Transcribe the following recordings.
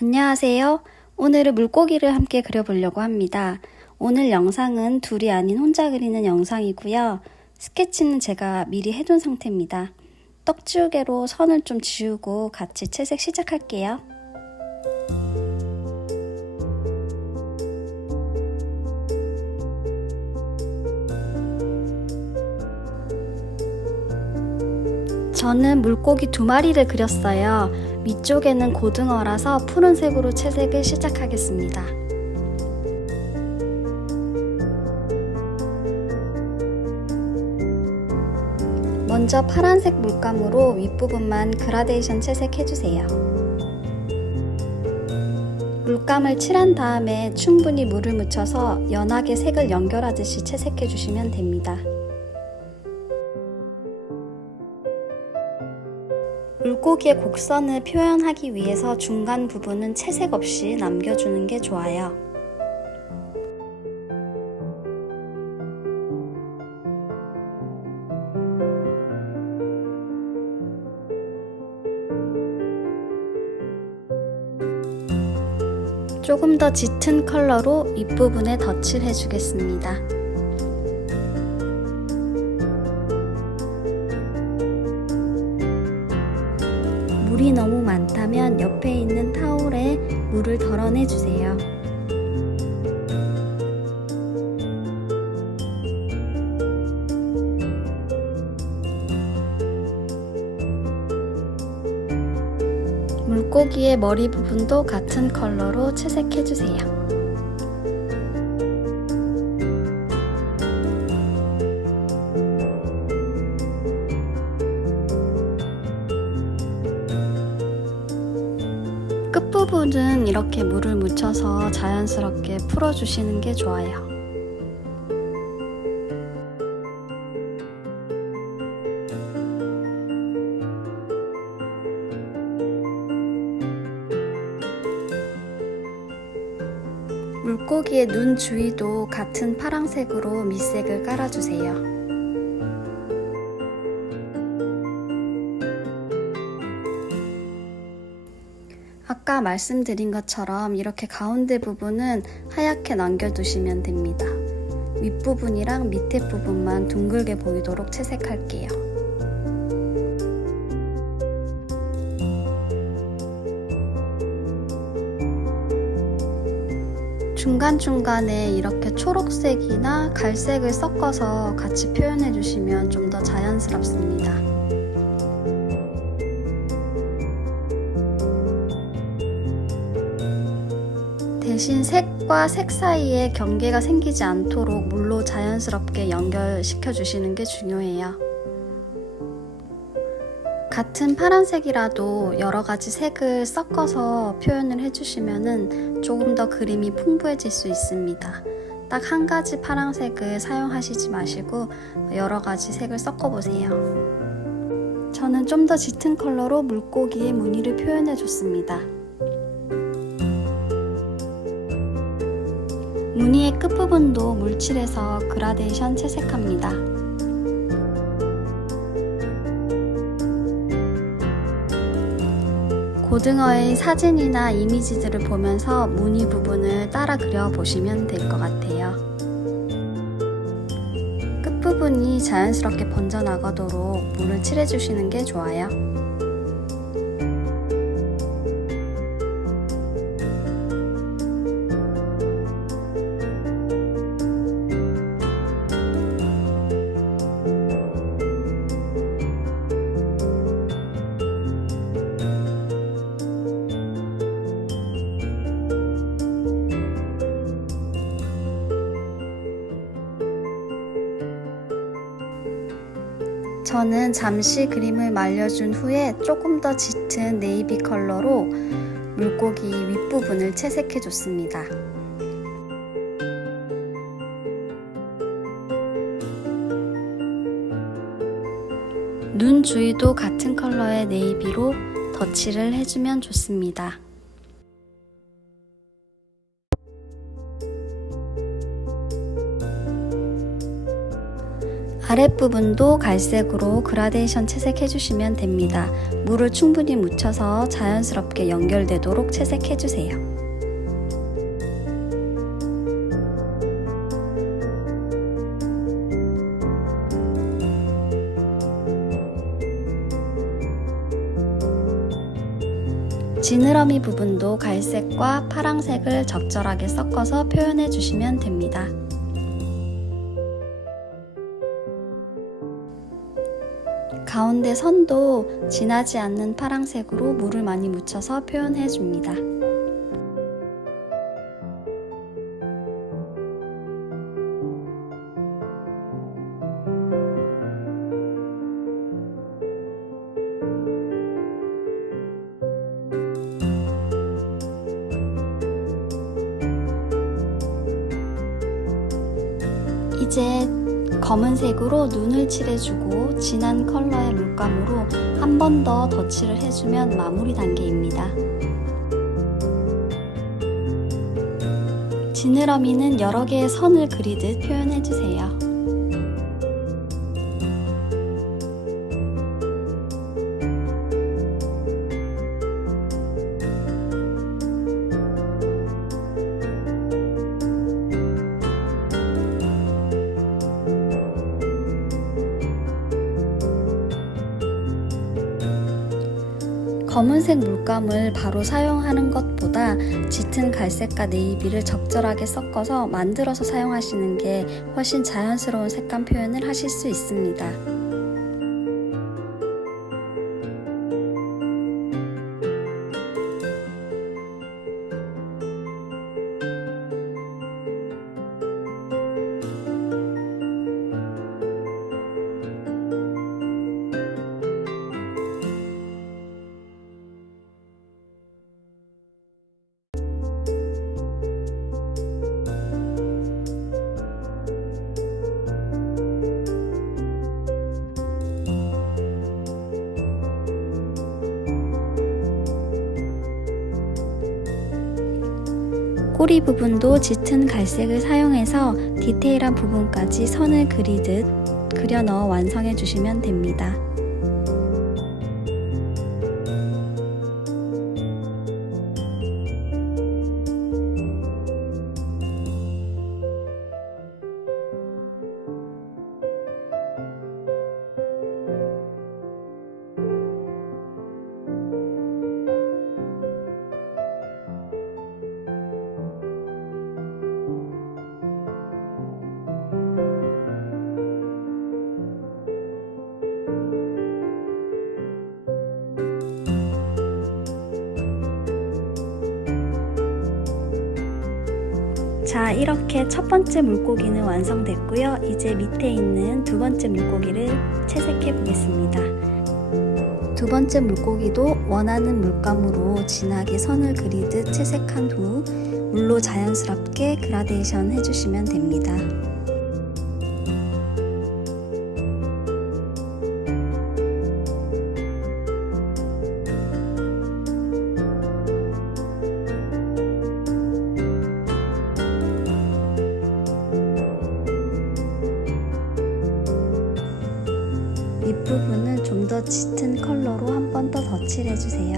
안녕하세요. 오늘은 물고기를 함께 그려보려고 합니다. 오늘 영상은 둘이 아닌 혼자 그리는 영상이고요. 스케치는 제가 미리 해둔 상태입니다. 떡지우개로 선을 좀 지우고 같이 채색 시작할게요. 저는 물고기 2마리를 그렸어요. 위쪽에는 고등어라서 푸른색으로 채색을 시작하겠습니다. 먼저 파란색 물감으로 윗부분만 그라데이션 채색해주세요. 물감을 칠한 다음에 충분히 물을 묻혀서 연하게 색을 연결하듯이 채색해주시면 됩니다. 물고기의 곡선을 표현하기 위해서 중간 부분은 채색 없이 남겨주는 게 좋아요. 조금 더 짙은 컬러로 윗부분에 덧칠 해주겠습니다. 물이 너무 많다면 옆에 있는 타올에 물을 덜어내주세요. 물고기의 머리 부분도 같은 컬러로 채색해주세요. 끝부분은 이렇게 물을 묻혀서 자연스럽게 풀어주시는 게 좋아요. 물고기의 눈 주위도 같은 파란색으로 밑색을 깔아주세요. 아까 말씀드린 것처럼 이렇게 가운데 부분은 하얗게 남겨두시면 됩니다. 윗부분이랑 밑에 부분만 둥글게 보이도록 채색할게요. 중간중간에 이렇게 초록색이나 갈색을 섞어서 같이 표현해 주시면 좀 더 자연스럽습니다. 대신 색과 색 사이에 경계가 생기지 않도록 물로 자연스럽게 연결시켜 주시는 게 중요해요. 같은 파란색이라도 여러 가지 색을 섞어서 표현을 해주시면 조금 더 그림이 풍부해질 수 있습니다. 딱 한 가지 파란색을 사용하시지 마시고 여러 가지 색을 섞어보세요. 저는 좀 더 짙은 컬러로 물고기의 무늬를 표현해 줬습니다. 무늬의 끝부분도 물칠해서 그라데이션 채색합니다. 고등어의 사진이나 이미지들을 보면서 무늬 부분을 따라 그려보시면 될 것 같아요. 끝부분이 자연스럽게 번져나가도록 물을 칠해주시는 게 좋아요. 저는 잠시 그림을 말려준 후에 조금 더 짙은 네이비 컬러로 물고기 윗부분을 채색해 줬습니다. 눈 주위도 같은 컬러의 네이비로 덧칠을 해주면 좋습니다. 아랫부분도 갈색으로 그라데이션 채색해주시면 됩니다. 물을 충분히 묻혀서 자연스럽게 연결되도록 채색해주세요. 지느러미 부분도 갈색과 파랑색을 적절하게 섞어서 표현해 주시면 됩니다. 가운데 선도 진하지 않는 파랑색으로 물을 많이 묻혀서 표현해 줍니다. 이제 검은색으로 눈을 칠해주고 진한 컬러의 물감으로 한 번 더 덧칠을 해주면 마무리 단계입니다. 지느러미는 여러 개의 선을 그리듯 표현해주세요. 검은색 물감을 바로 사용하는 것보다 짙은 갈색과 네이비를 적절하게 섞어서 만들어서 사용하시는 게 훨씬 자연스러운 색감 표현을 하실 수 있습니다. 꼬리 부분도 짙은 갈색을 사용해서 디테일한 부분까지 선을 그리듯 그려 넣어 완성해 주시면 됩니다. 자, 이렇게 첫 번째 물고기는 완성됐고요. 이제 밑에 있는 두 번째 물고기를 채색해 보겠습니다. 두 번째 물고기도 원하는 물감으로 진하게 선을 그리듯 채색한 후 물로 자연스럽게 그라데이션 해주시면 됩니다. 윗부분은 좀 더 짙은 컬러로 한 번 더 덧칠해주세요.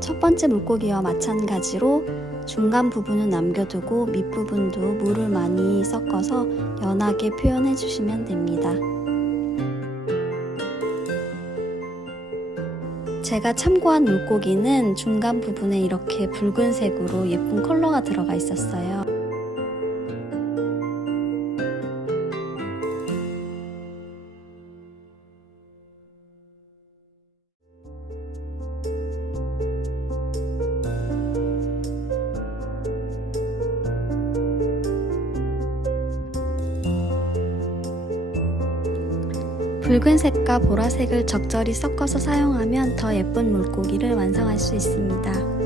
첫 번째 물고기와 마찬가지로 중간 부분은 남겨두고 밑부분도 물을 많이 섞어서 연하게 표현해주시면 됩니다. 제가 참고한 물고기는 중간 부분에 이렇게 붉은색으로 예쁜 컬러가 들어가 있었어요. 붉은색과 보라색을 적절히 섞어서 사용하면 더 예쁜 물고기를 완성할 수 있습니다.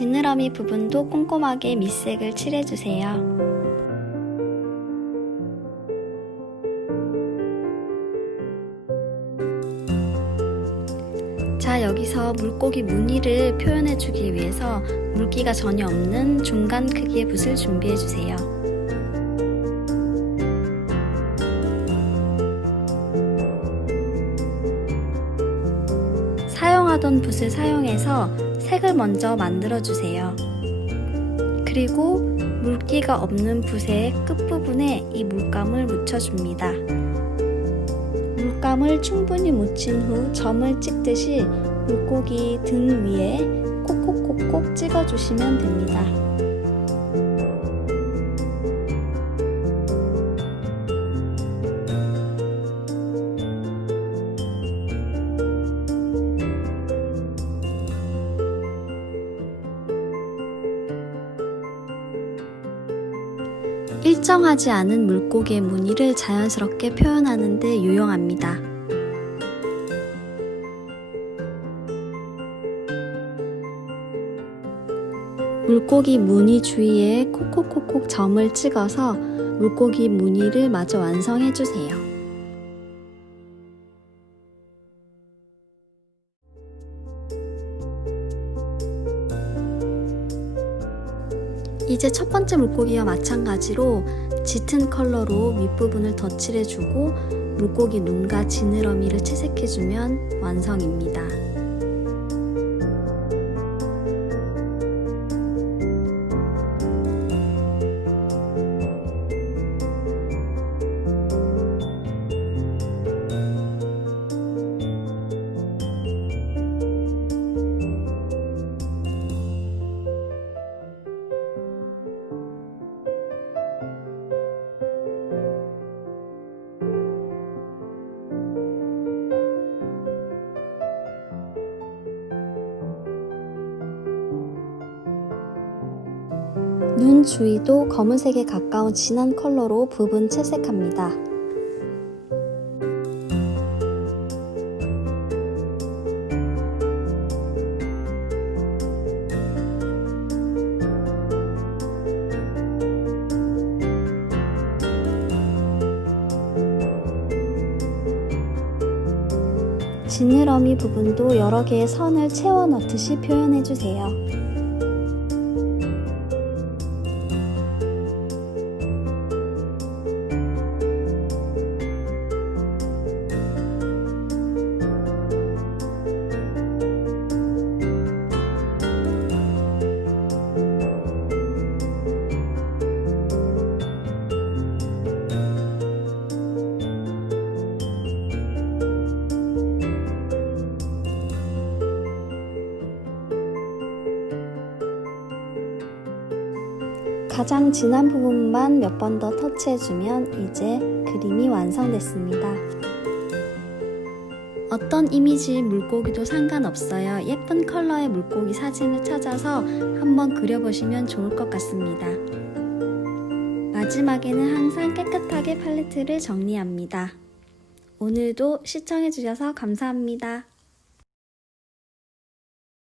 지느러미 부분도 꼼꼼하게 밑색을 칠해주세요. 자, 여기서 물고기 무늬를 표현해주기 위해서 물기가 전혀 없는 중간 크기의 붓을 준비해주세요. 사용하던 붓을 사용해서 색을 먼저 만들어주세요. 그리고 물기가 없는 붓의 끝부분에 이 물감을 묻혀줍니다. 물감을 충분히 묻힌 후 점을 찍듯이 물고기 등 위에 콕콕콕콕 찍어주시면 됩니다. 일정하지 않은 물고기의 무늬를 자연스럽게 표현하는 데 유용합니다. 물고기 무늬 주위에 콕콕콕콕 점을 찍어서 물고기 무늬를 마저 완성해주세요. 이제 첫 번째 물고기와 마찬가지로 짙은 컬러로 윗부분을 덧칠해주고 물고기 눈과 지느러미를 채색해주면 완성입니다. 눈 주위도 검은색에 가까운 진한 컬러로 부분 채색합니다. 지느러미 부분도 여러 개의 선을 채워 넣듯이 표현해주세요. 가장 진한 부분만 몇 번 더 터치해주면 이제 그림이 완성됐습니다. 어떤 이미지의 물고기도 상관없어요. 예쁜 컬러의 물고기 사진을 찾아서 한번 그려보시면 좋을 것 같습니다. 마지막에는 항상 깨끗하게 팔레트를 정리합니다. 오늘도 시청해주셔서 감사합니다.